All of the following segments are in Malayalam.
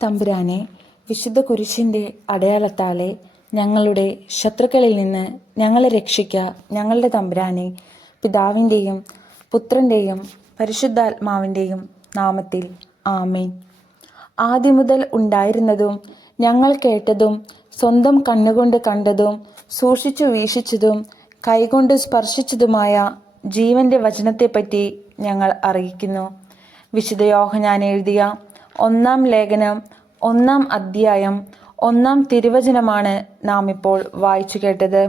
തമ്പുരാനെ, വിശുദ്ധ കുരിശിൻ്റെ അടയാളത്താലെ ഞങ്ങളുടെ ശത്രുക്കളിൽ നിന്ന് ഞങ്ങളെ രക്ഷിക്ക. ഞങ്ങളുടെ തമ്പുരാനെ, പിതാവിൻ്റെയും പുത്രൻ്റെയും പരിശുദ്ധാത്മാവിൻ്റെയും നാമത്തിൽ ആമേൻ. ആദ്യം മുതൽ ഉണ്ടായിരുന്നതും ഞങ്ങൾ കേട്ടതും സ്വന്തം കണ്ണുകൊണ്ട് കണ്ടതും സൂക്ഷിച്ചു വീക്ഷിച്ചതും കൈകൊണ്ട് സ്പർശിച്ചതുമായ ജീവന്റെ വചനത്തെപ്പറ്റി ഞങ്ങൾ അറിയിക്കുന്നു. വിശുദ്ധ യോഹന്നാൻ എഴുതിയ 1-ാം ലേഖനം 1-ാം അധ്യായം 1-ാം തിരുവചനമാണ് നാം ഇപ്പോൾ വായിച്ചു കേട്ടത്.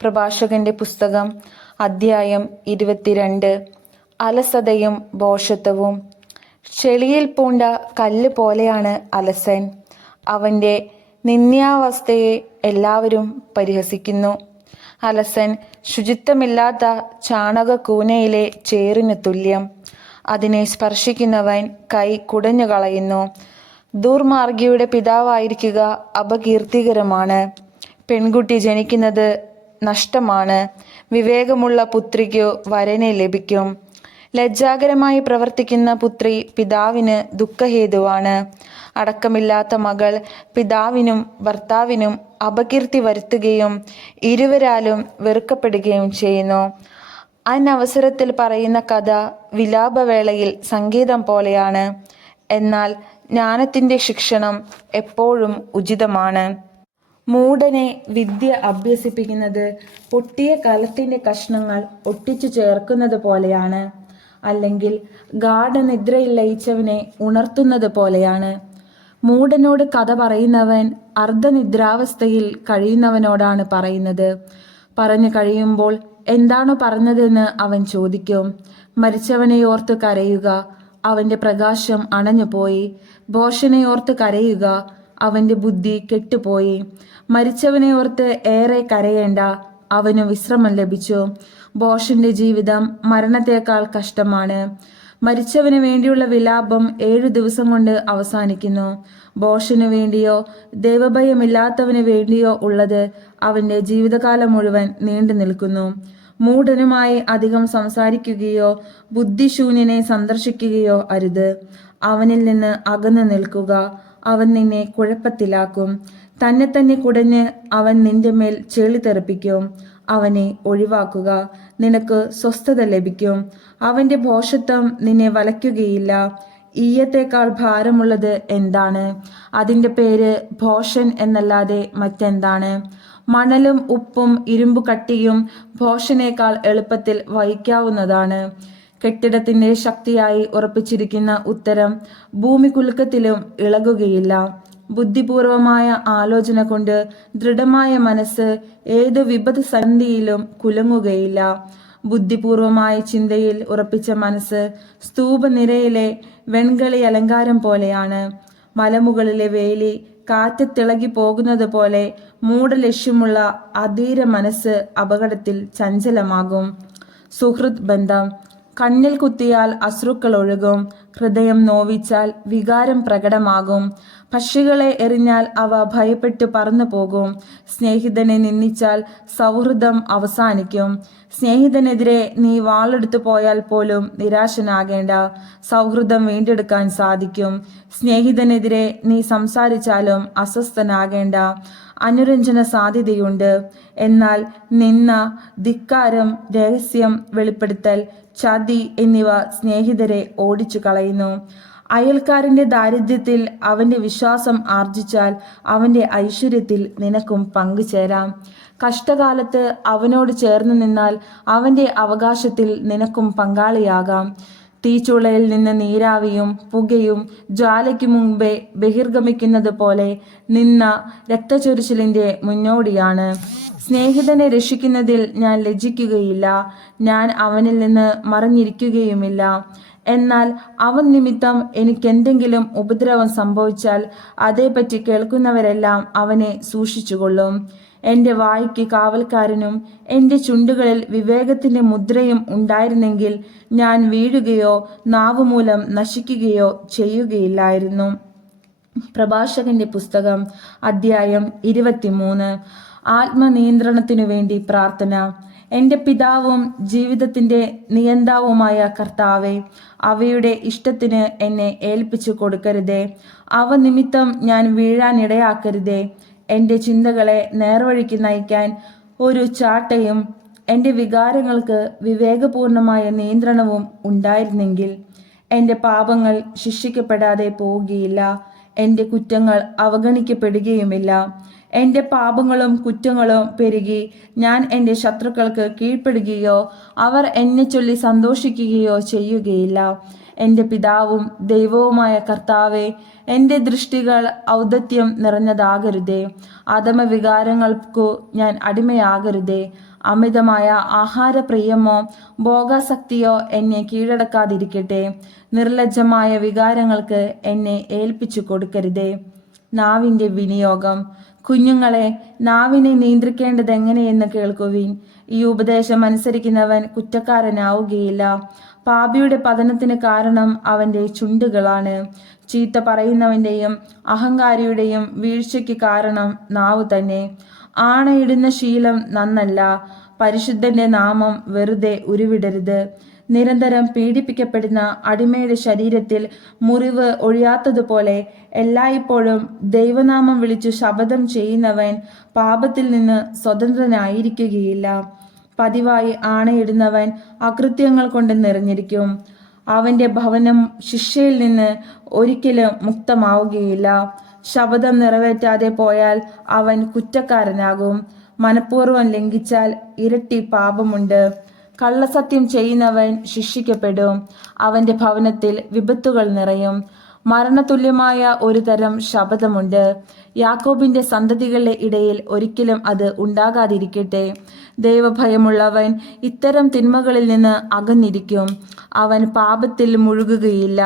പ്രഭാഷകന്റെ പുസ്തകം അധ്യായം 22. അലസതയും ഭോഷത്വവും. ചെളിയിൽ പൂണ്ട കല്ല് പോലെയാണ് അലസൻ. അവൻ്റെ നിന്ദ്യാവസ്ഥയെ എല്ലാവരും പരിഹസിക്കുന്നു. അലസൻ ശുചിത്വമില്ലാത്ത ചാണകക്കൂനയിലെ ചേറിന് തുല്യം. അതിനെ സ്പർശിക്കുന്നവൻ കൈ കുടഞ്ഞു കളയുന്നു. ദുർമാർഗിയുടെ പിതാവായിരിക്കുക അപകീർത്തികരമാണ്. പെൺകുട്ടി ജനിക്കുന്നത് നഷ്ടമാണ്. വിവേകമുള്ള പുത്രിക്കു വരനെ ലഭിക്കും. ലജ്ജാകരമായി പ്രവർത്തിക്കുന്ന പുത്രി പിതാവിന് ദുഃഖഹേതുവാണ്. അടക്കമില്ലാത്ത മകൾ പിതാവിനും ഭർത്താവിനും അപകീർത്തി വരുത്തുകയും ഇരുവരാലും വെറുക്കപ്പെടുകയും ചെയ്യുന്നു. അനവസരത്തിൽ പറയുന്ന കഥ വിലാപവേളയിൽ സംഗീതം പോലെയാണ്. എന്നാൽ ജ്ഞാനത്തിൻ്റെ ശിക്ഷണം എപ്പോഴും ഉചിതമാണ്. മൂഢനെ വിദ്യ അഭ്യസിപ്പിക്കുന്നത് പൊട്ടിയ കലത്തിൻ്റെ കഷ്ണങ്ങൾ ഒട്ടിച്ചു ചേർക്കുന്നത് പോലെയാണ്, അല്ലെങ്കിൽ ഗാഠനിദ്രയിൽ ലയിച്ചവനെ ഉണർത്തുന്നത് പോലെയാണ്. മൂഢനോട് കഥ പറയുന്നവൻ അർദ്ധനിദ്രാവസ്ഥയിൽ കഴിയുന്നവനോടാണ് പറയുന്നത്. പറഞ്ഞു കഴിയുമ്പോൾ എന്താണോ പറഞ്ഞതെന്ന് അവൻ ചോദിക്കും. മരിച്ചവനെ ഓർത്ത് കരയുക, അവൻ്റെ പ്രകാശം അണഞ്ഞുപോയി. ഭോഷനെ ഓർത്ത് കരയുക, അവൻ്റെ ബുദ്ധി കെട്ടുപോയി. മരിച്ചവനെ ഓർത്ത് ഏറെ കരയേണ്ട, അവന് വിശ്രമം ലഭിച്ചു. ഭോഷന്റെ ജീവിതം മരണത്തേക്കാൾ കഷ്ടമാണ്. മരിച്ചവന് വേണ്ടിയുള്ള വിലാപം 7 ദിവസം കൊണ്ട് അവസാനിക്കുന്നു. ഭോഷനു വേണ്ടിയോ ദൈവഭയമില്ലാത്തവന് വേണ്ടിയോ ഉള്ളത് അവൻ്റെ ജീവിതകാലം മുഴുവൻ നീണ്ടു നിൽക്കുന്നു. മൂഢനുമായി അധികം സംസാരിക്കുകയോ ബുദ്ധിശൂന്യനെ സന്ദർശിക്കുകയോ അരുത്. അവനിൽ നിന്ന് അകന്നു നിൽക്കുക, അവൻ നിന്നെ കുഴപ്പത്തിലാക്കും. തന്നെ കുടഞ്ഞ് അവൻ നിന്റെ മേൽ ചെളി തെറിപ്പിക്കും. അവനെ ഒഴിവാക്കുക, നിനക്ക് സ്വസ്ഥത ലഭിക്കും. അവൻ്റെ ഭോഷത്വം നിന്നെ വലയ്ക്കുകയില്ല. ഈയത്തേക്കാൾ ഭാരമുള്ളത് എന്താണ്? അതിൻ്റെ പേര് ഭോഷൻ എന്നല്ലാതെ മറ്റെന്താണ്? മണലും ഉപ്പും ഇരുമ്പു കട്ടിയും ഭോഷനേക്കാൾ എളുപ്പത്തിൽ വഹിക്കാവുന്നതാണ്. കെട്ടിടത്തിൻ്റെ ശക്തിയായി ഉറപ്പിച്ചിരിക്കുന്ന ഉത്തരം ഭൂമികുലുക്കത്തിലും ഇളകുകയില്ല. ബുദ്ധിപൂർവമായ ആലോചന കൊണ്ട് ദൃഢമായ മനസ്സ് ഏത് വിപത്സന്ധിയിലും കുലുങ്ങുകയില്ല. ബുദ്ധിപൂർവമായ ചിന്തയിൽ ഉറപ്പിച്ച മനസ്സ് സ്തൂപനിരയിലെ വെൺകളി അലങ്കാരം പോലെയാണ്. മലമുകളിലെ വേലി കാറ്റത്തിളകി പോകുന്നത് പോലെ മൂഢലക്ഷ്യമുള്ള അധീര മനസ്സ് അപകടത്തിൽ ചഞ്ചലമാകും. സുഹൃത്ത് ബന്ധം. കണ്ണിൽ കുത്തിയാൽ അശ്രുക്കൾ ഒഴുകും. ഹൃദയം നോവിച്ചാൽ വികാരം പ്രകടമാകും. പക്ഷികളെ എറിഞ്ഞാൽ അവ ഭയപ്പെട്ടു പറന്നു പോകും. സ്നേഹിതനെ നിന്ദിച്ചാൽ സൗഹൃദം അവസാനിക്കും. സ്നേഹിതനെതിരെ നീ വാളെടുത്തു പോയാൽ പോലും നിരാശനാകേണ്ട, സൗഹൃദം വീണ്ടെടുക്കാൻ സാധിക്കും. സ്നേഹിതനെതിരെ നീ സംസാരിച്ചാലും അസ്വസ്ഥനാകേണ്ട, അനുരഞ്ജന സാധ്യതയുണ്ട്. എന്നാൽ നിന്ന, ധിക്കാരം, രഹസ്യം വെളിപ്പെടുത്തൽ, ചതി എന്നിവ സ്നേഹിതരെ ഓടിച്ചു കളയുന്നു. അയൽക്കാരൻ്റെ ദാരിദ്ര്യത്തിൽ അവൻ്റെ വിശ്വാസം ആർജിച്ചാൽ അവൻ്റെ ഐശ്വര്യത്തിൽ നിനക്കും പങ്കുചേരാം. കഷ്ടകാലത്ത് അവനോട് ചേർന്ന് നിന്നാൽ അവൻ്റെ അവകാശത്തിൽ നിനക്കും പങ്കാളിയാകാം. തീച്ചുളയിൽ നിന്ന് നീരാവിയും പുകയും ജ്വാലയ്ക്കു മുമ്പേ ബഹിർഗമിക്കുന്നത് പോലെ നിന്ന രക്തചൊരിച്ചിലിൻ്റെ മുന്നോടിയാണ്. സ്നേഹിതനെ രക്ഷിക്കുന്നതിൽ ഞാൻ ലജ്ജിക്കുകയില്ല, ഞാൻ അവനിൽ നിന്ന് മറഞ്ഞിരിക്കുകയുമില്ല. എന്നാൽ അവൻ നിമിത്തം എനിക്കെന്തെങ്കിലും ഉപദ്രവം സംഭവിച്ചാൽ അതേപ്പറ്റി കേൾക്കുന്നവരെല്ലാം അവനെ സൂക്ഷിച്ചുകൊള്ളും. എൻ്റെ വായ്ക്ക് കാവൽക്കാരനും എൻ്റെ ചുണ്ടുകളിൽ വിവേകത്തിൻ്റെ മുദ്രയും ഉണ്ടായിരുന്നെങ്കിൽ ഞാൻ വീഴുകയോ നാവുമൂലം നശിക്കുകയോ ചെയ്യുകയില്ലായിരുന്നു. പ്രഭാഷകന്റെ പുസ്തകം അധ്യായം 23. ആത്മനിയന്ത്രണത്തിനു വേണ്ടി പ്രാർത്ഥന. എൻ്റെ പിതാവും ജീവിതത്തിൻ്റെ നിയന്താവുമായ കർത്താവെ, അവയുടെ ഇഷ്ടത്തിന് എന്നെ ഏൽപ്പിച്ചു കൊടുക്കരുതേ. അവ നിമിത്തം ഞാൻ വീഴാനിടയാക്കരുതേ. എൻ്റെ ചിന്തകളെ നേർവഴിക്ക് നയിക്കാൻ ഒരു ചാട്ടയും എൻ്റെ വികാരങ്ങൾക്ക് വിവേകപൂർണമായ നിയന്ത്രണവും ഉണ്ടായിരുന്നെങ്കിൽ എൻ്റെ പാപങ്ങൾ ശിക്ഷിക്കപ്പെടാതെ പോവുകയില്ല, എൻ്റെ കുറ്റങ്ങൾ അവഗണിക്കപ്പെടുകയുമില്ല. എൻ്റെ പാപങ്ങളും കുറ്റങ്ങളും പെരുകി ഞാൻ എൻ്റെ ശത്രുക്കൾക്ക് കീഴ്പ്പെടുകയോ അവർ എന്നെ ചൊല്ലി സന്തോഷിക്കുകയോ ചെയ്യുകയില്ല. എൻ്റെ പിതാവും ദൈവവുമായ കർത്താവെ, എൻ്റെ ദൃഷ്ടികൾ ഔദത്യം നിറഞ്ഞതാകരുതേ. അധമവികാരങ്ങൾക്കു ഞാൻ അടിമയാകരുതേ. അമിതമായ ആഹാരപ്രിയമോ ഭോഗാസക്തിയോ എന്നെ കീഴടക്കാതിരിക്കട്ടെ. നിർലജ്ജമായ വികാരങ്ങൾക്ക് എന്നെ ഏൽപ്പിച്ചു കൊടുക്കരുതേ. നാവിൻ്റെ വിനിയോഗം. കുഞ്ഞുങ്ങളെ, നാവിനെ നിയന്ത്രിക്കേണ്ടത് എങ്ങനെയെന്ന് കേൾക്കുവിൻ. ഈ ഉപദേശം അനുസരിക്കുന്നവൻ കുറ്റക്കാരനാവുകയില്ല. പാപിയുടെ പതനത്തിന് കാരണം അവൻ്റെ ചുണ്ടുകളാണ്. ചീത്ത പറയുന്നവൻ്റെയും അഹങ്കാരിയുടെയും വീഴ്ചയ്ക്ക് കാരണം നാവ് തന്നെ. ആണയിടുന്ന ശീലം നന്നല്ല. പരിശുദ്ധന്റെ നാമം വെറുതെ ഉരുവിടരുത്. നിരന്തരം പീഡിപ്പിക്കപ്പെടുന്ന അടിമയുടെ ശരീരത്തിൽ മുറിവ് ഒഴിയാത്തതുപോലെ എല്ലായ്പ്പോഴും ദൈവനാമം വിളിച്ചു ശപഥം ചെയ്യുന്നവൻ പാപത്തിൽ നിന്ന് സ്വതന്ത്രനായിരിക്കുകയില്ല. പതിവായി ആണയിടുന്നവൻ അകൃത്യങ്ങൾ കൊണ്ട് നിറഞ്ഞിരിക്കും. അവൻ്റെ ഭവനം ശിക്ഷയിൽ നിന്ന് ഒരിക്കലും മുക്തമാവുകയില്ല. ശപഥം നിറവേറ്റാതെ പോയാൽ അവൻ കുറ്റക്കാരനാകും. മനഃപൂർവ്വം ലംഘിച്ചാൽ ഇരട്ടി പാപമുണ്ട്. കള്ളസത്യം ചെയ്യുന്നവൻ ശിക്ഷിക്കപ്പെടും. അവൻ്റെ ഭവനത്തിൽ വിപത്തുകൾ നിറയും. മരണതുല്യമായ ഒരു തരം ശപഥമുണ്ട്. യാക്കോബിന്റെ സന്തതികളുടെ ഇടയിൽ ഒരിക്കലും അത് ഉണ്ടാകാതിരിക്കട്ടെ. ദൈവഭയമുള്ളവൻ ഇത്തരം തിന്മകളിൽ നിന്ന് അകന്നിരിക്കും. അവൻ പാപത്തിൽ മുഴുകുകയില്ല.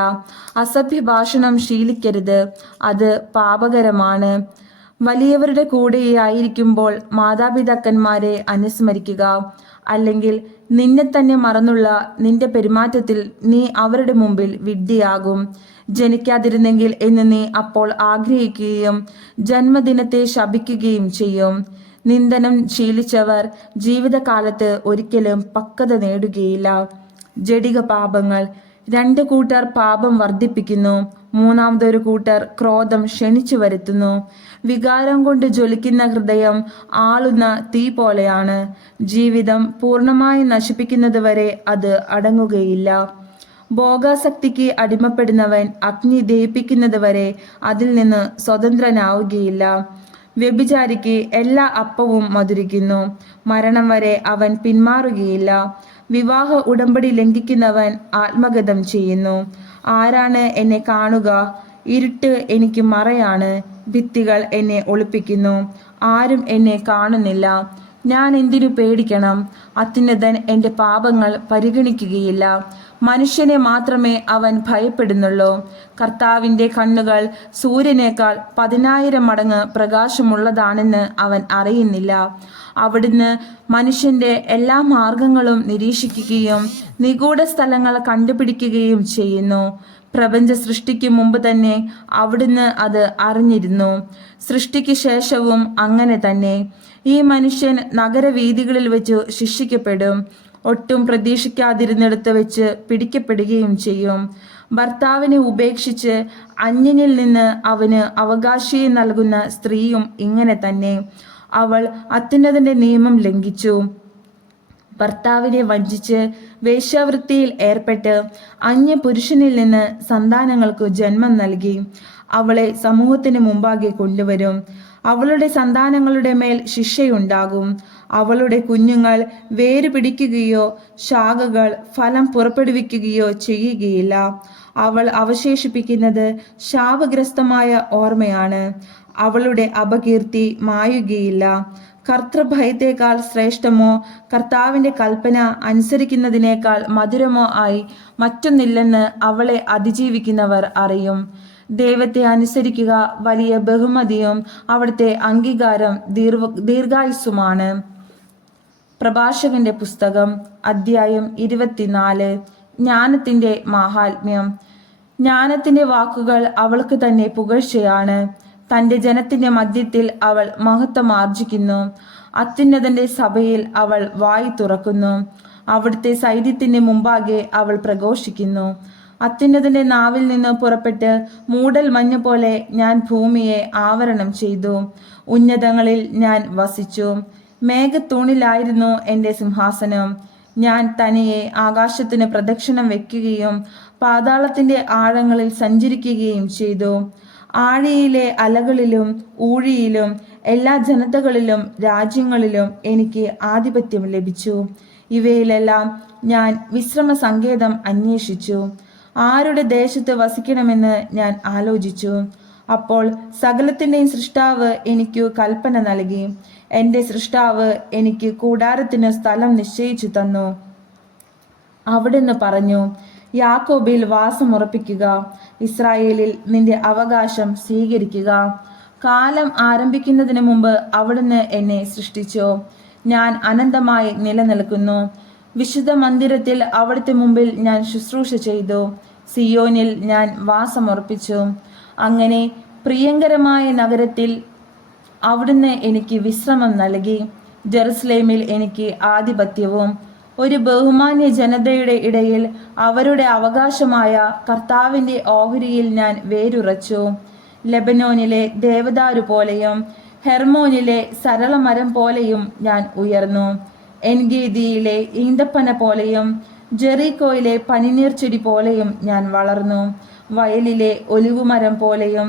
അസഭ്യഭാഷണം ശീലിക്കരുത്, അത് പാപകരമാണ്. വലിയവരുടെ കൂടെയായിരിക്കുമ്പോൾ മാതാപിതാക്കന്മാരെ അനുസ്മരിക്കുക. അല്ലെങ്കിൽ നിന്നെ തന്നെ മറന്നുള്ള നിന്റെ പെരുമാറ്റത്തിൽ നീ അവരുടെ മുമ്പിൽ വിഡ്ഢിയാകും. ജനിക്കാതിരുന്നെങ്കിൽ എന്ന് നീ അപ്പോൾ ആഗ്രഹിക്കുകയും ജന്മദിനത്തെ ശപിക്കുകയും ചെയ്യും. നിന്ദനം ശീലിച്ചവർ ജീവിതകാലത്ത് ഒരിക്കലും പക്വത നേടുകയില്ല. ജഡിക പാപങ്ങൾ. 2 കൂട്ടർ പാപം വർദ്ധിപ്പിക്കുന്നു. മൂന്നാമതൊരു കൂട്ടർ ക്രോധം ക്ഷണിച്ചു വരുത്തുന്നു. വികാരം കൊണ്ട് ജ്വലിക്കുന്ന ഹൃദയം ആളുന്ന തീ പോലെയാണ്. ജീവിതം പൂർണ്ണമായി നശിപ്പിക്കുന്നതുവരെ അത് അടങ്ങുകയില്ല. ഭോഗാസക്തിക്ക് അടിമപ്പെടുന്നവൻ അഗ്നി ദഹിപ്പിക്കുന്നതുവരെ അതിൽ നിന്ന് സ്വതന്ത്രനാവുകയില്ല. വ്യഭിചാരിക്ക് എല്ലാ അപ്പവും മധുരിക്കുന്നു. മരണം വരെ അവൻ പിന്മാറുകയില്ല. വിവാഹ ഉടമ്പടി ലംഘിക്കുന്നവൻ ആത്മഗതം ചെയ്യുന്നു. ആരാണ് എന്നെ കാണുക? ഇരുട്ട് എനിക്ക് മറയാണ്. ഭിത്തികൾ എന്നെ ഒളിപ്പിക്കുന്നു. ആരും എന്നെ കാണുന്നില്ല. ഞാൻ എന്തിനു പേടിക്കണം? അത്യുന്നതൻ എൻ്റെ പാപങ്ങൾ പരിഗണിക്കുകയില്ല. മനുഷ്യനെ മാത്രമേ അവൻ ഭയപ്പെടുന്നുള്ളൂ. കർത്താവിൻ്റെ കണ്ണുകൾ സൂര്യനേക്കാൾ 10,000 മടങ്ങ് പ്രകാശമുള്ളതാണെന്ന് അവൻ അറിയുന്നില്ല. അവിടുന്ന് മനുഷ്യന്റെ എല്ലാ മാർഗങ്ങളും നിരീക്ഷിക്കുകയും നിഗൂഢ സ്ഥലങ്ങൾ കണ്ടുപിടിക്കുകയും ചെയ്യുന്നു. പ്രപഞ്ച സൃഷ്ടിക്ക് മുമ്പ് തന്നെ അവിടുന്ന് അത് അറിഞ്ഞിരുന്നു. സൃഷ്ടിക്ക് ശേഷവും അങ്ങനെ തന്നെ. ഈ മനുഷ്യൻ നഗരവീഥികളിൽ വെച്ച് ശിക്ഷിക്കപ്പെടും. ഒട്ടും പ്രതീക്ഷിക്കാതിരുന്നിടത്ത് വെച്ച് പിടിക്കപ്പെടുകയും ചെയ്യും. ഭർത്താവിനെ ഉപേക്ഷിച്ച് അന്യനിൽ നിന്ന് അവന് അവകാശിയെ നൽകുന്ന സ്ത്രീയും ഇങ്ങനെ തന്നെ. അവൾ അത്യുന്നതന്റെ നിയമം ലംഘിച്ചു. ഭർത്താവിനെ വഞ്ചിച്ച് വേശ്യാവൃത്തിയിൽ ഏർപ്പെട്ട് അന്യ പുരുഷനിൽ നിന്ന് സന്താനങ്ങൾക്ക് ജന്മം നൽകി. അവളെ സമൂഹത്തിന് മുമ്പാകെ കൊണ്ടുവരും. അവളുടെ സന്താനങ്ങളുടെ മേൽ ശിക്ഷയുണ്ടാകും. അവളുടെ കുഞ്ഞുങ്ങൾ വേര് പിടിക്കുകയോ ശാഖകൾ ഫലം പുറപ്പെടുവിക്കുകയോ ചെയ്യുകയില്ല. അവൾ അവശേഷിപ്പിക്കുന്നത് ശാപഗ്രസ്തമായ ഓർമ്മയാണ്. അവളുടെ അപകീർത്തി മായുകയില്ല. കർത്തൃഭയത്തേക്കാൾ ശ്രേഷ്ഠമോ കർത്താവിൻ്റെ കൽപ്പന അനുസരിക്കുന്നതിനേക്കാൾ മധുരമോ ആയി മറ്റൊന്നില്ലെന്ന് അവളെ അതിജീവിക്കുന്നവർ അറിയും. ദൈവത്തെ അനുസരിക്കുക വലിയ ബഹുമതിയും അവിടുത്തെ അംഗീകാരം ദീർഘായുസ്സുമാണ്. പ്രഭാഷകന്റെ പുസ്തകം അധ്യായം 24. ജ്ഞാനത്തിന്റെ മാഹാത്മ്യം. ജ്ഞാനത്തിന്റെ വാക്കുകൾ അവൾക്ക് തന്നെ പുകഴ്ചയാണ്. തൻ്റെ ജനത്തിന്റെ മധ്യത്തിൽ അവൾ മഹത്വം ആർജിക്കുന്നു. അത്യുന്നതന്റെ സഭയിൽ അവൾ വായി തുറക്കുന്നു. അവിടുത്തെ സൈന്യത്തിന്റെ മുമ്പാകെ അവൾ പ്രഘോഷിക്കുന്നു. അത്യുന്നതന്റെ നാവിൽ നിന്ന് പുറപ്പെട്ട് മൂടൽ മഞ്ഞ പോലെ ഞാൻ ഭൂമിയെ ആവരണം ചെയ്തു. ഉന്നതങ്ങളിൽ ഞാൻ വസിച്ചു. മേഘത്തൂണിലായിരുന്നു എൻ്റെ സിംഹാസനം. ഞാൻ തനിയെ ആകാശത്തിന് പ്രദക്ഷിണം വെക്കുകയും പാതാളത്തിന്റെ ആഴങ്ങളിൽ സഞ്ചരിക്കുകയും ചെയ്തു. ആഴിയിലെ അലകളിലും ഊഴിയിലും എല്ലാ ജനതകളിലും രാജ്യങ്ങളിലും എനിക്ക് ആധിപത്യം ലഭിച്ചു. ഇവയിലെല്ലാം ഞാൻ വിശ്രമ സങ്കേതം അന്വേഷിച്ചു. ആരുടെ ദേശത്ത് വസിക്കണമെന്ന് ഞാൻ ആലോചിച്ചു. അപ്പോൾ സകലത്തിൻ്റെയും സൃഷ്ടാവ് എനിക്കു കൽപ്പന നൽകി. എൻ്റെ സൃഷ്ടാവ് എനിക്ക് കൂടാരത്തിന് സ്ഥലം നിശ്ചയിച്ചു തന്നു. അവിടുന്ന് പറഞ്ഞു, യാക്കോബിൽ വാസമുറപ്പിക്കുക, ഇസ്രായേലിൽ നിന്റെ അവകാശം സ്വീകരിക്കുക. കാലം ആരംഭിക്കുന്നതിന് മുമ്പ് അവിടുന്ന് എന്നെ സൃഷ്ടിച്ചു. ഞാൻ അനന്തമായി നിലനിൽക്കുന്നു. വിശുദ്ധ മന്ദിരത്തിൽ അവിടുത്തെ മുമ്പിൽ ഞാൻ ശുശ്രൂഷ ചെയ്തു. സിയോനിൽ ഞാൻ വാസമുറപ്പിച്ചു. അങ്ങനെ പ്രിയങ്കരമായ നഗരത്തിൽ അവിടുന്ന് എനിക്ക് വിശ്രമം നൽകി. ജെറുസലേമിൽ എനിക്ക് ആധിപത്യവും. ഒരു ബഹുമാന്യ ജനതയുടെ ഇടയിൽ അവരുടെ അവകാശമായ കർത്താവിൻ്റെ ഓഹരിയിൽ ഞാൻ വേരുറച്ചു. ലെബനോനിലെ ദേവദാരു പോലെയും ഹെർമോനിലെ സരളമരം പോലെയും ഞാൻ ഉയർന്നു. എൻഗേദിയിലെ ഈന്തപ്പന പോലെയും ജെറീക്കോയിലെ പനിനീർച്ചെടി പോലെയും ഞാൻ വളർന്നു. വയലിലെ ഒലിവുമരം പോലെയും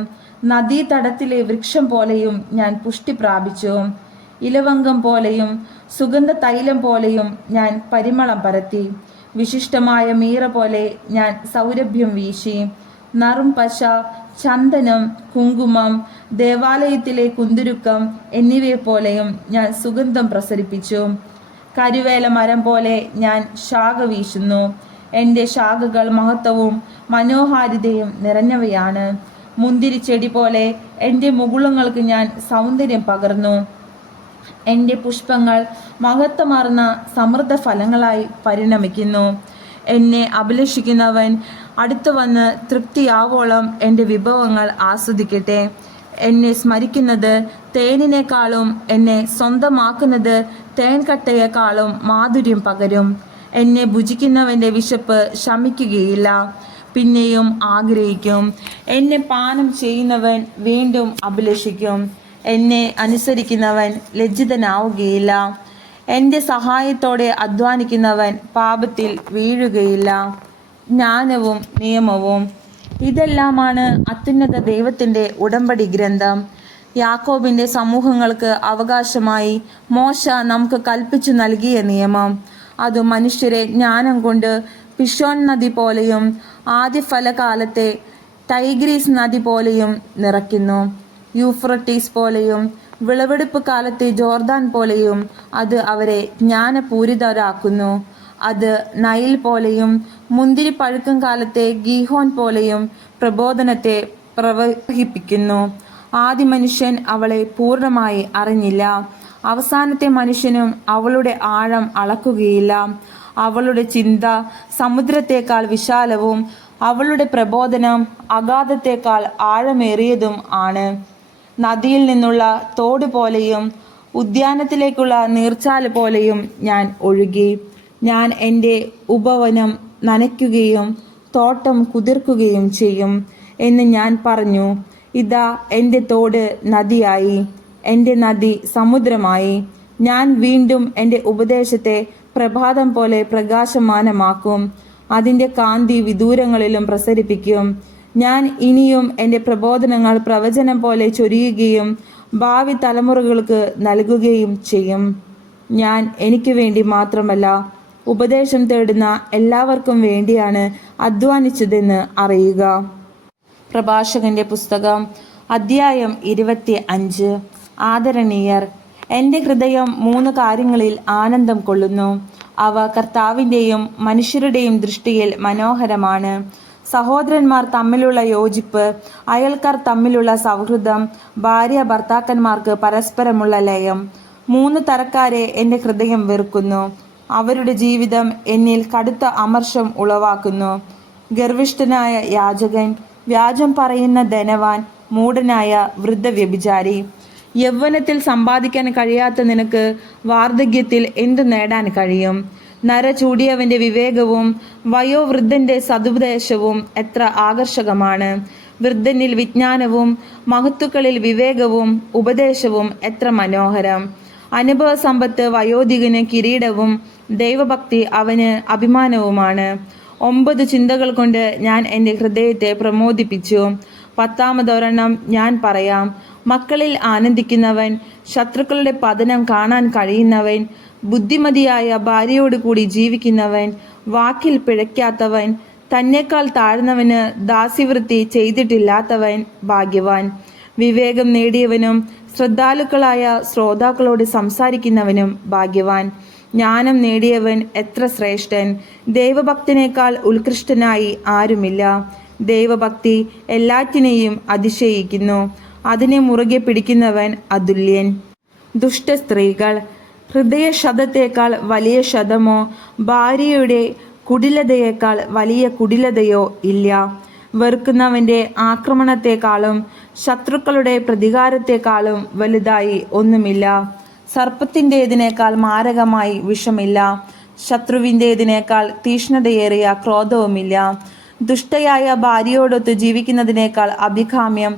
നദീതടത്തിലെ വൃക്ഷം പോലെയും ഞാൻ പുഷ്ടി പ്രാപിച്ചു. ഇലവങ്കം പോലെയും സുഗന്ധ തൈലം പോലെയും ഞാൻ പരിമളം പരത്തി. വിശിഷ്ടമായ മീറ പോലെ ഞാൻ സൗരഭ്യം വീശി. നറും പശ, ചന്ദനം, കുങ്കുമം, ദേവാലയത്തിലെ കുന്തുരുക്കം എന്നിവയെപ്പോലെയും ഞാൻ സുഗന്ധം പ്രസരിപ്പിച്ചു. കരുവേല മരം പോലെ ഞാൻ ശാഖ വീശുന്നു. എൻ്റെ ശാഖകൾ മഹത്വവും മനോഹാരിതയും നിറഞ്ഞവയാണ്. മുന്തിരിച്ചെടി പോലെ എൻ്റെ മുകുളങ്ങൾക്ക് ഞാൻ സൗന്ദര്യം പകർന്നു. എൻ്റെ പുഷ്പങ്ങൾ മഹത്വമാർന്ന സമൃദ്ധ ഫലങ്ങളായി പരിണമിക്കുന്നു. എന്നെ അഭിലഷിക്കുന്നവൻ അടുത്തു വന്ന് തൃപ്തിയാവോളം എൻ്റെ വിഭവങ്ങൾ ആസ്വദിക്കട്ടെ. എന്നെ സ്മരിക്കുന്നത് തേനിനേക്കാളും എന്നെ സ്വന്തമാക്കുന്നത് തേൻകട്ടയേക്കാളും മാധുര്യം പകരും. എന്നെ ഭുജിക്കുന്നവൻ്റെ വിശപ്പ് ശമിക്കുകയില്ല, പിന്നെയും ആഗ്രഹിക്കും. എന്നെ പാനം ചെയ്യുന്നവൻ വീണ്ടും അഭിലഷിക്കും. എന്നെ അനുസരിക്കുന്നവൻ ലജ്ജിതനാവുകയില്ല. എൻ്റെ സഹായത്തോടെ അധ്വാനിക്കുന്നവൻ പാപത്തിൽ വീഴുകയില്ല. ജ്ഞാനവും നിയമവും ഇതെല്ലാമാണ് അത്യുന്നത ദൈവത്തിൻ്റെ ഉടമ്പടി ഗ്രന്ഥം. യാക്കോബിൻ്റെ സമൂഹങ്ങൾക്ക് അവകാശമായി മോശ നമുക്ക് കൽപ്പിച്ചു നൽകിയ നിയമം. അത് മനുഷ്യരെ ജ്ഞാനം കൊണ്ട് പിഷോൻ നദി പോലെയും ആദ്യഫലകാലത്തെ ടൈഗ്രീസ് നദി പോലെയും നിറയ്ക്കുന്നു. യൂഫ്രട്ടീസ് പോലെയും വിളവെടുപ്പ് കാലത്തെ ജോർദാൻ പോലെയും അത് അവരെ ജ്ഞാനപൂരിതരാക്കുന്നു. അത് നൈൽ പോലെയും മുന്തിരി പഴുക്കും കാലത്തെ ഗീഹോൻ പോലെയും പ്രബോധനത്തെ പ്രവഹിപ്പിക്കുന്നു. ആദ്യ മനുഷ്യൻ അവളെ പൂർണ്ണമായി അറിഞ്ഞില്ല. അവസാനത്തെ മനുഷ്യനും അവളുടെ ആഴം അളക്കുകയില്ല. അവളുടെ ചിന്ത സമുദ്രത്തേക്കാൾ വിശാലവും അവളുടെ പ്രബോധനം അഗാധത്തേക്കാൾ ആഴമേറിയതും ആണ്. നദിയിൽ നിന്നുള്ള തോട് പോലെയും ഉദ്യാനത്തിലേക്കുള്ള നീർച്ചാല് പോലെയും ഞാൻ ഒഴുകി. ഞാൻ എൻ്റെ ഉപവനം നനയ്ക്കുകയും തോട്ടം കുതിർക്കുകയും ചെയ്യും എന്ന് ഞാൻ പറഞ്ഞു. ഇതാ എൻ്റെ തോട് നദിയായി, എൻ്റെ നദി സമുദ്രമായി. ഞാൻ വീണ്ടും എൻ്റെ ഉപദേശത്തെ പ്രഭാതം പോലെ പ്രകാശമാനമാക്കും. അതിൻ്റെ കാന്തി വിദൂരങ്ങളിലും പ്രസരിപ്പിക്കും. ഞാൻ ഇനിയും എൻ്റെ പ്രബോധനങ്ങൾ പ്രവചനം പോലെ ചൊരിയുകയും ഭാവി തലമുറകൾക്ക് നൽകുകയും ചെയ്യും. ഞാൻ എനിക്ക് വേണ്ടി മാത്രമല്ല, ഉപദേശം തേടുന്ന എല്ലാവർക്കും വേണ്ടിയാണ് അധ്വാനിച്ചതെന്ന് അറിയുക. പ്രഭാഷകന്റെ പുസ്തകം അധ്യായം 25. ആദരണീയർ, എൻ്റെ ഹൃദയം 3 കാര്യങ്ങളിൽ ആനന്ദം കൊള്ളുന്നു. അവ കർത്താവിൻ്റെയും മനുഷ്യരുടെയും ദൃഷ്ടിയിൽ മനോഹരമാണ്. സഹോദരന്മാർ തമ്മിലുള്ള യോജിപ്പ്, അയൽക്കാർ തമ്മിലുള്ള സൗഹൃദം, ഭാര്യ ഭർത്താക്കന്മാർക്ക് പരസ്പരമുള്ള ലയം. 3 തരക്കാരെ എൻ്റെ ഹൃദയം വെറുക്കുന്നു. അവരുടെ ജീവിതം എന്നിൽ കടുത്ത അമർഷം ഉളവാക്കുന്നു. ഗർവിഷ്ഠനായ യാചകൻ, വ്യാജം പറയുന്ന ധനവാൻ, മൂഢനായ വൃദ്ധ വ്യഭിചാരി. യൗവനത്തിൽ സമ്പാദിക്കാൻ കഴിയാത്ത നിനക്ക് വാർദ്ധക്യത്തിൽ എന്തു നേടാൻ കഴിയും? നര ചൂടിയവന്റെ വിവേകവും വയോവൃദ്ധന്റെ സതുപദേശവും എത്ര ആകർഷകമാണ്! വൃദ്ധനിൽ വിജ്ഞാനവും മഹത്തുക്കളിൽ വിവേകവും ഉപദേശവും എത്ര മനോഹരം! അനുഭവ സമ്പത്ത് വയോധികന് കിരീടവും ദൈവഭക്തി അവന് അഭിമാനവുമാണ്. 9 ചിന്തകൾ കൊണ്ട് ഞാൻ എൻ്റെ ഹൃദയത്തെ പ്രമോദിപ്പിച്ചു. 10-ാമതൊരെണ്ണം ഞാൻ പറയാം. മക്കളിൽ ആനന്ദിക്കുന്നവൻ, ശത്രുക്കളുടെ പതനം കാണാൻ കഴിയുന്നവൻ, ബുദ്ധിമതിയായ ഭാര്യയോട് കൂടി ജീവിക്കുന്നവൻ, വാക്കിൽ പിഴയ്ക്കാത്തവൻ, തന്നെക്കാൾ താഴ്ന്നവന് ദാസ്യവൃത്തി ചെയ്തിട്ടില്ലാത്തവൻ ഭാഗ്യവാൻ. വിവേകം നേടിയവനും ശ്രദ്ധാലുക്കളായ ശ്രോതാക്കളോട് സംസാരിക്കുന്നവനും ഭാഗ്യവാൻ. ജ്ഞാനം നേടിയവൻ എത്ര ശ്രേഷ്ഠൻ! ദൈവഭക്തനേക്കാൾ ഉത്കൃഷ്ടനായി ആരുമില്ല. ദൈവഭക്തി എല്ലാറ്റിനെയും അതിശയിക്കുന്നു. അതിനെ മുറുകെ പിടിക്കുന്നവൻ അതുല്യൻ. ദുഷ്ടസ്ത്രീകൾ. ഹൃദയശതത്തേക്കാൾ വലിയ ശതമോ ഭാര്യയുടെ കുടിലതയേക്കാൾ വലിയ കുടിലതയോ ഇല്ല. വെറുക്കുന്നവന്റെ ആക്രമണത്തെക്കാളും ശത്രുക്കളുടെ പ്രതികാരത്തെക്കാളും വലുതായി ഒന്നുമില്ല. സർപ്പത്തിൻ്റെതിനേക്കാൾ മാരകമായി വിഷമില്ല. ശത്രുവിൻ്റെതിനേക്കാൾ തീഷ്ണതയേറിയ ക്രോധവുമില്ല. ദുഷ്ടയായ ഭാര്യയോടൊത്ത് ജീവിക്കുന്നതിനേക്കാൾ അഭികാമ്യം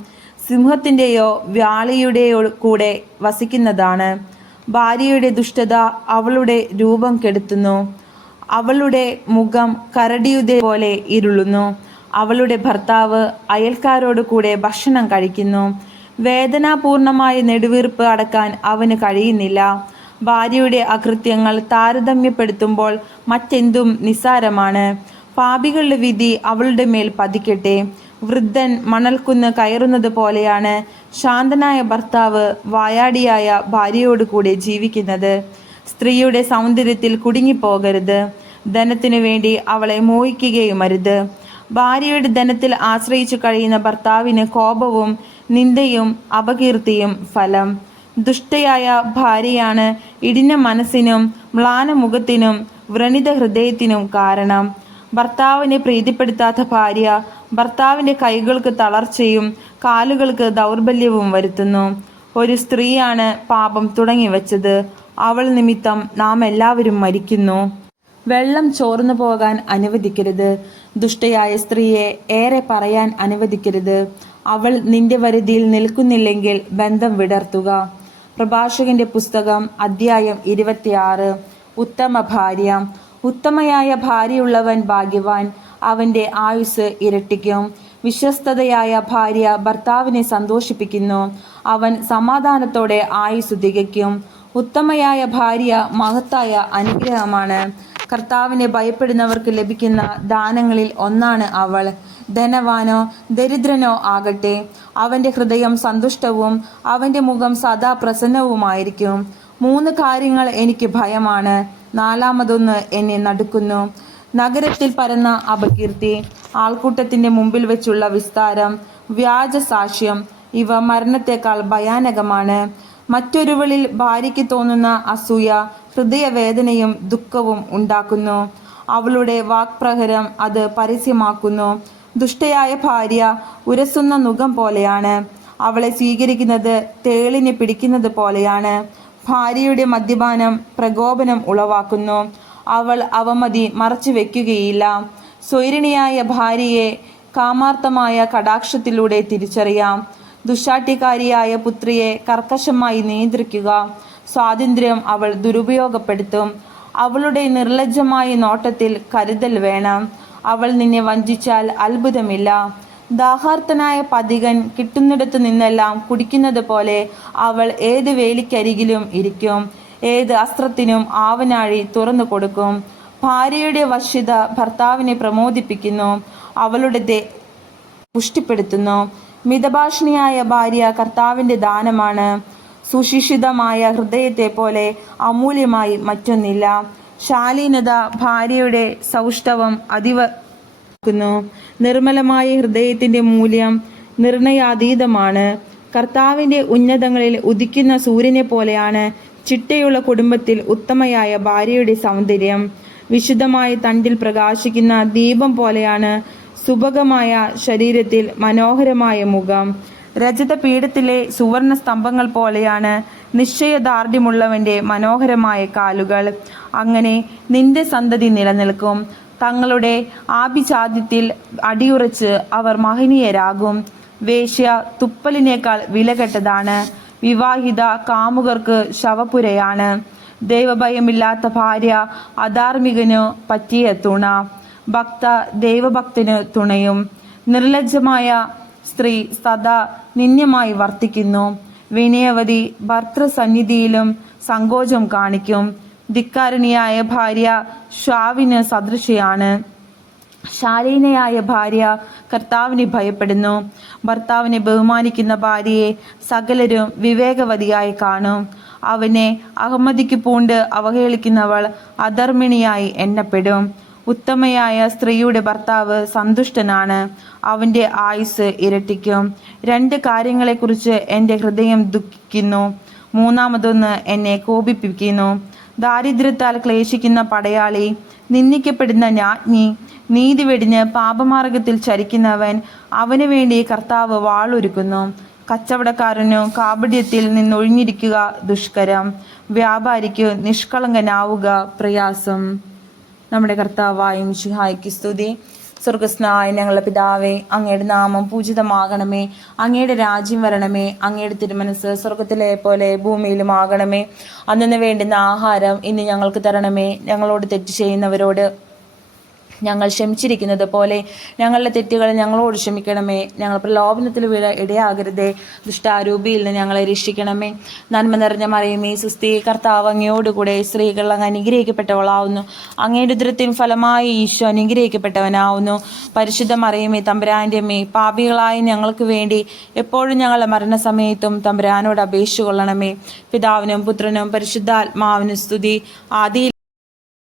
സിംഹത്തിൻ്റെയോ വ്യാളിയുടെയോ കൂടെ വസിക്കുന്നതാണ്. ഭാര്യയുടെ ദുഷ്ടത അവളുടെ രൂപം കെടുത്തുന്നു. അവളുടെ മുഖം കരടിയുതേ പോലെ ഇരുളുന്നു. അവളുടെ ഭർത്താവ് അയൽക്കാരോട് കൂടെ ഭക്ഷണം കഴിക്കുന്നു. വേദനാപൂർണമായ നെടുവീർപ്പ് അടക്കാൻ അവന് കഴിയുന്നില്ല. ഭാര്യയുടെ അകൃത്യങ്ങൾ താരതമ്യപ്പെടുത്തുമ്പോൾ മറ്റെന്തും നിസ്സാരമാണ്. പാപികളുടെ വിധി അവളുടെ മേൽ പതിക്കട്ടെ. വൃദ്ധൻ മണൽക്കുന്ന് കയറുന്നത് പോലെയാണ് ശാന്തനായ ഭർത്താവ് വായാടിയായ ഭാര്യയോട് കൂടെ ജീവിക്കുന്നത്. സ്ത്രീയുടെ സൗന്ദര്യത്തിൽ കുടുങ്ങിപ്പോകരുത്. ധനത്തിനു വേണ്ടി അവളെ മോഹിക്കുകയുമരുത്. ഭാര്യയുടെ ധനത്തിൽ ആശ്രയിച്ചു കഴിയുന്ന ഭർത്താവിന് കോപവും നിന്ദയും അപകീർത്തിയും ഫലം. ദുഷ്ടയായ ഭാര്യയാണ് ഇടിഞ്ഞ മനസ്സിനും മ്ലാനമുഖത്തിനും വ്രണിത ഹൃദയത്തിനും കാരണം. ഭർത്താവിനെ പ്രീതിപ്പെടുത്താത്ത ഭാര്യ ഭർത്താവിൻ്റെ കൈകൾക്ക് തളർച്ചയും കാലുകൾക്ക് ദൗർബല്യവും വരുത്തുന്നു. ഒരു സ്ത്രീയാണ് പാപം തുടങ്ങിവെച്ചത്. അവൾ നിമിത്തം നാം എല്ലാവരും മരിക്കുന്നു. വെള്ളം ചോർന്നു പോകാൻ അനുവദിക്കരുത്. ദുഷ്ടയായ സ്ത്രീയെ ഏറെ പറയാൻ അനുവദിക്കരുത്. അവൾ നിന്റെ വരുതിയിൽ നിൽക്കുന്നില്ലെങ്കിൽ ബന്ധം വിടർത്തുക. പ്രഭാഷകന്റെ പുസ്തകം അധ്യായം 26. ഉത്തമ ഭാര്യ. ഉത്തമയായ ഭാര്യയുള്ളവൻ ഭാഗ്യവാൻ. അവൻ്റെ ആയുസ് ഇരട്ടിക്കും. വിശ്വസ്തതയായ ഭാര്യ ഭർത്താവിനെ സന്തോഷിപ്പിക്കുന്നു. അവൻ സമാധാനത്തോടെ ആയുസ് തികയ്ക്കും. ഉത്തമയായ ഭാര്യ മഹത്തായ അനുഗ്രഹമാണ്. കർത്താവിനെ ഭയപ്പെടുന്നവർക്ക് ലഭിക്കുന്ന ദാനങ്ങളിൽ ഒന്നാണ് അവൾ. ധനവാനോ ദരിദ്രനോ ആകട്ടെ, അവൻ്റെ ഹൃദയം സന്തുഷ്ടവും അവൻ്റെ മുഖം സദാ പ്രസന്നവുമായിരിക്കും. 3 കാര്യങ്ങൾ എനിക്ക് ഭയമാണ്. 4-മതൊന്ന് എന്നെ നടുക്കുന്നു. നഗരത്തിൽ പരന്ന അപകീർത്തി, ആൾക്കൂട്ടത്തിൻ്റെ മുമ്പിൽ വെച്ചുള്ള വിസ്താരം, വ്യാജ സാക്ഷ്യം. ഇവ മരണത്തെക്കാൾ ഭയാനകമാണ്. മറ്റൊരുവളിൽ ഭാര്യയ്ക്ക് തോന്നുന്ന അസൂയ ഹൃദയവേദനയും ദുഃഖവും ഉണ്ടാക്കുന്നു. അവളുടെ വാക്പ്രഹരം അത് പരസ്യമാക്കുന്നു. ദുഷ്ടയായ ഭാര്യ ഉരസുന്ന നുകം പോലെയാണ്. അവളെ സ്വീകരിക്കുന്നത് തേളിനെ പിടിക്കുന്നത് പോലെയാണ്. ഭാര്യയുടെ മദ്യപാനം പ്രകോപനം ഉളവാക്കുന്നു. അവൾ അവമതി മറച്ചു വെക്കുകയില്ല. സ്വൈരിണിയായ ഭാര്യയെ കാമാർത്ഥമായ കടാക്ഷത്തിലൂടെ തിരിച്ചറിയാം. ദുശാഠ്യക്കാരിയായ പുത്രിയെ കർക്കശമായി നിയന്ത്രിക്കുക. സ്വാതന്ത്ര്യം അവൾ ദുരുപയോഗപ്പെടുത്തും. അവളുടെ നിർലജ്ജമായ നോട്ടത്തിൽ കരുതൽ വേണം. അവൾ നിന്നെ വഞ്ചിച്ചാൽ അത്ഭുതമില്ല. ദാഹാർത്തനായ പഥികൻ കിട്ടുന്നിടത്തു നിന്നെല്ലാം കുടിക്കുന്നത് പോലെ അവൾ ഏത് വേലിക്കരികിലും ഇരിക്കും. ഏത് അസ്ത്രത്തിനും ആവനാഴി തുറന്നു കൊടുക്കും. ഭാര്യയുടെ വശ്യത ഭർത്താവിനെ പ്രമോദിപ്പിക്കുന്നു. അവളുടെ പുഷ്ടിപ്പെടുത്തുന്നു. മിതഭാഷിണിയായ ഭാര്യ കർത്താവിൻ്റെ ദാനമാണ്. സുശിക്ഷിതമായ ഹൃദയത്തെ പോലെ അമൂല്യമായി മറ്റൊന്നില്ല. ശാലീനത ഭാര്യയുടെ സൗഷ്ഠവം അതിവർക്കുന്നു. നിർമ്മലമായ ഹൃദയത്തിൻ്റെ മൂല്യം നിർണയാതീതമാണ്. കർത്താവിൻ്റെ ഉന്നതങ്ങളിൽ ഉദിക്കുന്ന സൂര്യനെ പോലെയാണ് ചിട്ടയുള്ള കുടുംബത്തിൽ ഉത്തമയായ ഭാര്യയുടെ സൗന്ദര്യം. വിശുദ്ധമായ തണ്ടിൽ പ്രകാശിക്കുന്ന ദീപം പോലെയാണ് സുഭഗമായ ശരീരത്തിൽ മനോഹരമായ മുഖം. രജതപീഠത്തിലെ സുവർണ സ്തംഭങ്ങൾ പോലെയാണ് നിശ്ചയദാർഢ്യമുള്ളവൻ്റെ മനോഹരമായ കാലുകൾ. അങ്ങനെ നിന്റെ സന്തതി നിലനിൽക്കും. തങ്ങളുടെ ആഭിജാത്യത്തിൽ അടിയുറച്ച് അവർ മഹനീയരാകും. വേശ്യ തുപ്പലിനേക്കാൾ വിലകെട്ടതാണ്. വിവാഹിത കാമുകർക്ക് ശവപ്പുരയാണ്. ദൈവഭയമില്ലാത്ത ഭാര്യ അധാർമികനു പറ്റിയ തുണ. ഭക്ത ദൈവഭക്തന് തുണയും. നിർലജ്ജമായ സ്ത്രീ സദാ നിന്ദ്യമായി വർത്തിക്കുന്നു. വിനയവതി ഭർത്തൃസന്നിധിയിലും സങ്കോചം കാണിക്കും. ധിക്കാരിണിയായ ഭാര്യ ശ്വാവിന് സദൃശയാണ്. ശാലീനയായ ഭാര്യ കർത്താവിനെ ഭയപ്പെടുന്നു. ഭർത്താവിനെ ബഹുമാനിക്കുന്ന ഭാര്യയെ സകലരും വിവേകവതിയായി കാണും. അവനെ അഹമ്മദിക്ക് പൂണ്ട് അവഹേളിക്കുന്നവൾ അധർമ്മിണിയായി എണ്ണപ്പെടും. ഉത്തമയായ സ്ത്രീയുടെ ഭർത്താവ് സന്തുഷ്ടനാണ്. അവൻ്റെ ആയുസ് ഇരട്ടിക്കും. 2 കാര്യങ്ങളെക്കുറിച്ച് എൻ്റെ ഹൃദയം ദുഃഖിക്കുന്നു. മൂന്നാമതൊന്ന് എന്നെ കോപിപ്പിക്കുന്നു. ദാരിദ്ര്യത്താൽ ക്ലേശിക്കുന്ന പടയാളി, നിന്ദിക്കപ്പെടുന്ന ജ്ഞാനി, നീതി വെടിഞ്ഞ് പാപമാർഗത്തിൽ ചരിക്കുന്നവൻ, അവന് വേണ്ടി കർത്താവ് വാളൊരുക്കുന്നു. കച്ചവടക്കാരനു കാപട്യത്തിൽ നിന്നൊഴിഞ്ഞിരിക്കുക ദുഷ്കരം, വ്യാപാരിക്ക് നിഷ്കളങ്കനാവുക പ്രയാസം. നമ്മുടെ കർത്താവായ മിശിഹായ്ക്ക് സ്തുതി. സ്വർഗസ്നായ ഞങ്ങളുടെ പിതാവേ, അങ്ങയുടെ നാമം പൂജിതമാകണമേ. അങ്ങയുടെ രാജ്യം വരണമേ. അങ്ങയുടെ തിരുമനസ് സ്വർഗത്തിലെ പോലെ ഭൂമിയിലും ആകണമേ. അന്നു വേണ്ടുന്ന ആഹാരം ഇന്ന് ഞങ്ങൾക്ക് തരണമേ. ഞങ്ങളോട് തെറ്റ് ചെയ്യുന്നവരോട് ഞങ്ങൾ ക്ഷമിച്ചിരിക്കുന്നത് പോലെ ഞങ്ങളുടെ തെറ്റുകൾ ഞങ്ങളോട് ക്ഷമിക്കണമേ. ഞങ്ങൾ പ്രലോഭനത്തിൽ വീഴ ഇടയാകരുതേ. ദുഷ്ടാരൂപിയിൽ നിന്ന് ഞങ്ങളെ രക്ഷിക്കണമേ. നന്മ നിറഞ്ഞ മറിയമേ സുസ്തി, കർത്താവ് അങ്ങയോടുകൂടെ സ്ത്രീകൾ അങ്ങ് അനുഗ്രഹിക്കപ്പെട്ടവളാവുന്നു. അങ്ങയുടെ ഉദരത്തിൻ ഫലമായി ഈശോ അനുഗ്രഹിക്കപ്പെട്ടവനാവുന്നു. പരിശുദ്ധ മറിയമേ തമ്പുരാൻ്റെ അമ്മേ, പാപികളായ ഞങ്ങൾക്ക് വേണ്ടി എപ്പോഴും ഞങ്ങളുടെ മരണസമയത്തും തമ്പുരാനോട് അപേക്ഷിച്ചു കൊള്ളണമേ. പിതാവിനും പുത്രനും പരിശുദ്ധാത്മാവിനും സ്തുതി. ആദിയിൽ